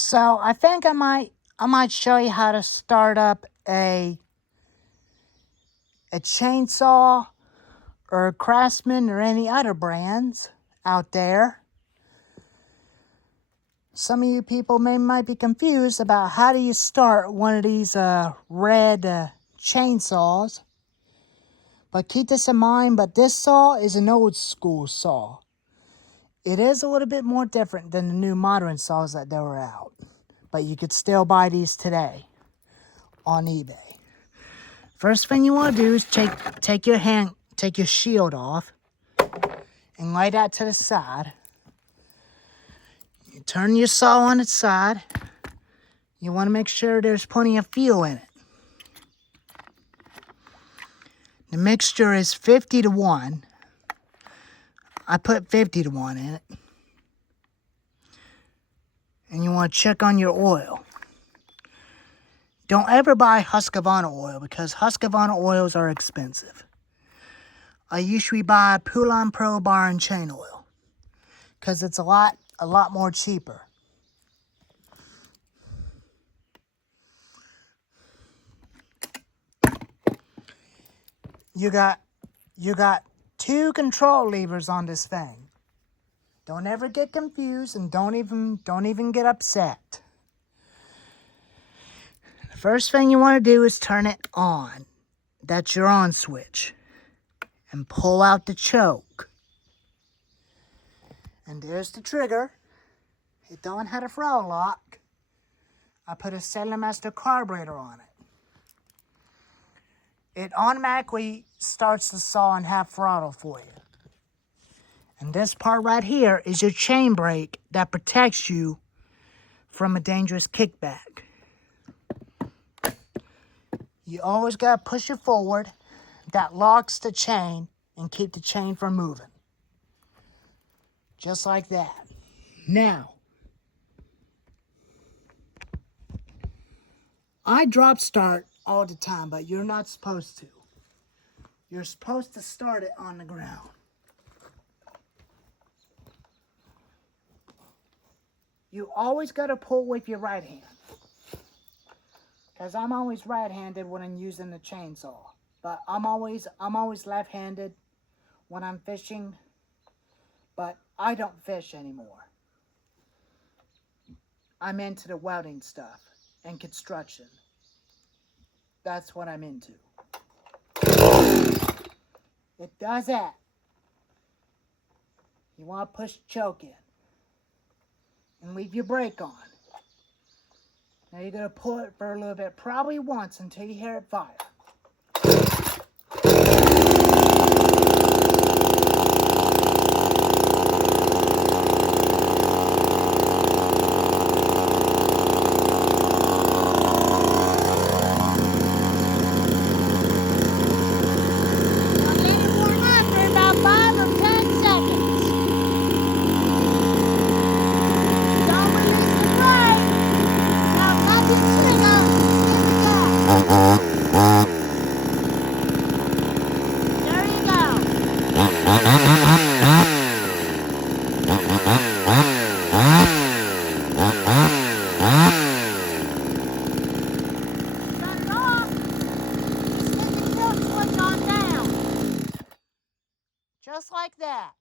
So I think I might show you how to start up a chainsaw or a Craftsman or any other brands out there. Some of you people might be confused about how do you start one of these red chainsaws. But keep this in mind, but this saw is an old school saw. It is a little bit more different than the new modern saws that were out. But you could still buy these today on eBay. First thing you want to do is take your shield off and lay that to the side. You turn your saw on its side. You want to make sure there's plenty of fuel in it. The mixture is 50-1. I put 50-1 in it. And you want to check on your oil. Don't ever buy Husqvarna oil because Husqvarna oils are expensive. I usually buy Poulan Pro Bar and Chain oil because it's a lot more cheaper. You got 2 control levers on this thing. Don't ever get confused and don't even get upset. The first thing you want to do is turn it on. That's your on switch. And pull out the choke. And there's the trigger. It don't have a throttle lock. I put a Sailor Master carburetor on it. It automatically starts the saw in half throttle for you. And this part right here is your chain brake that protects you from a dangerous kickback. You always gotta push it forward. That locks the chain and keep the chain from moving. Just like that. Now, I drop start all the time, but you're not supposed to. You're supposed to start it on the ground. You always gotta pull with your right hand. Because I'm always right-handed when I'm using the chainsaw. But I'm always left-handed when I'm fishing. But I don't fish anymore. I'm into the welding stuff and construction. That's what I'm into. It does that. You want to push the choke in. And leave your brake on. Now you're going to pull it for a little bit, probably once until you hear it fire. Just like that.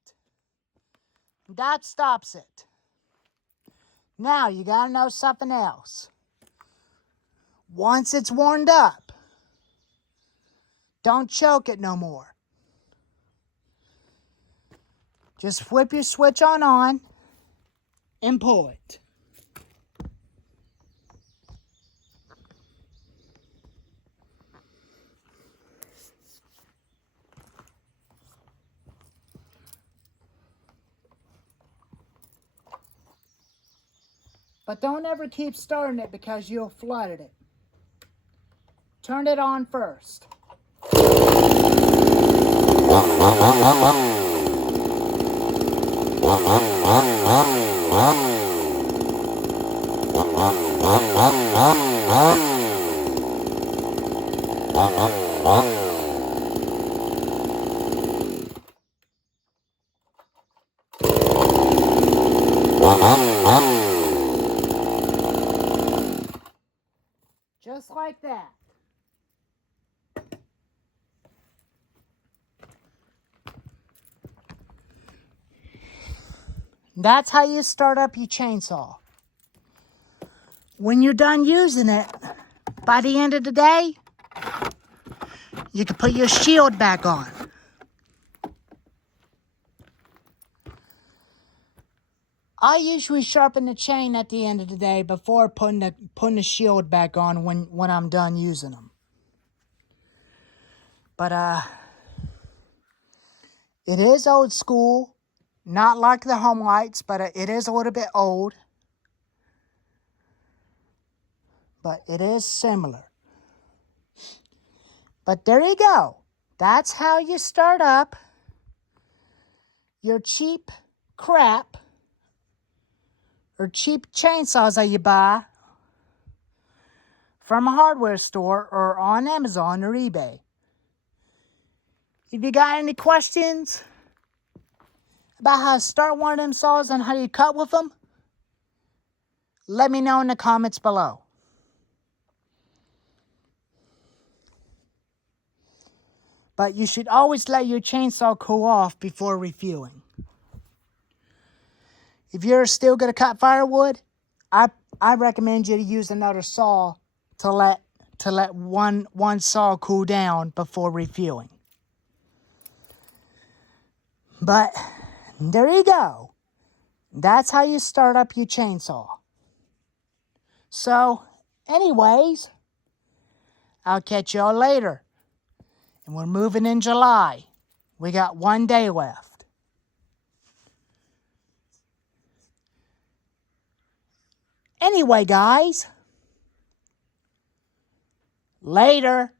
That stops it. Now you gotta know something else. Once it's warmed up, don't choke it no more. Just flip your switch on and pull it. But don't ever keep starting it because you'll flood it. Turn it on first. like that. That's how you start up your chainsaw. When you're done using it, by the end of the day, you can put your shield back on. I usually sharpen the chain at the end of the day before putting the shield back on when I'm done using them. But it is old school, not like the Homelites, but it is a little bit old. But it is similar. But there you go. That's how you start up your cheap crap or cheap chainsaws that you buy from a hardware store or on Amazon or eBay. If you got any questions about how to start one of them saws and how you cut with them, let me know in the comments below. But you should always let your chainsaw cool off before refueling. If you're still going to cut firewood, I recommend you to use another saw to let one saw cool down before refueling. But there you go. That's how you start up your chainsaw. So, anyways, I'll catch y'all later. And we're moving in July. We got 1 day left. Anyway, guys. Later.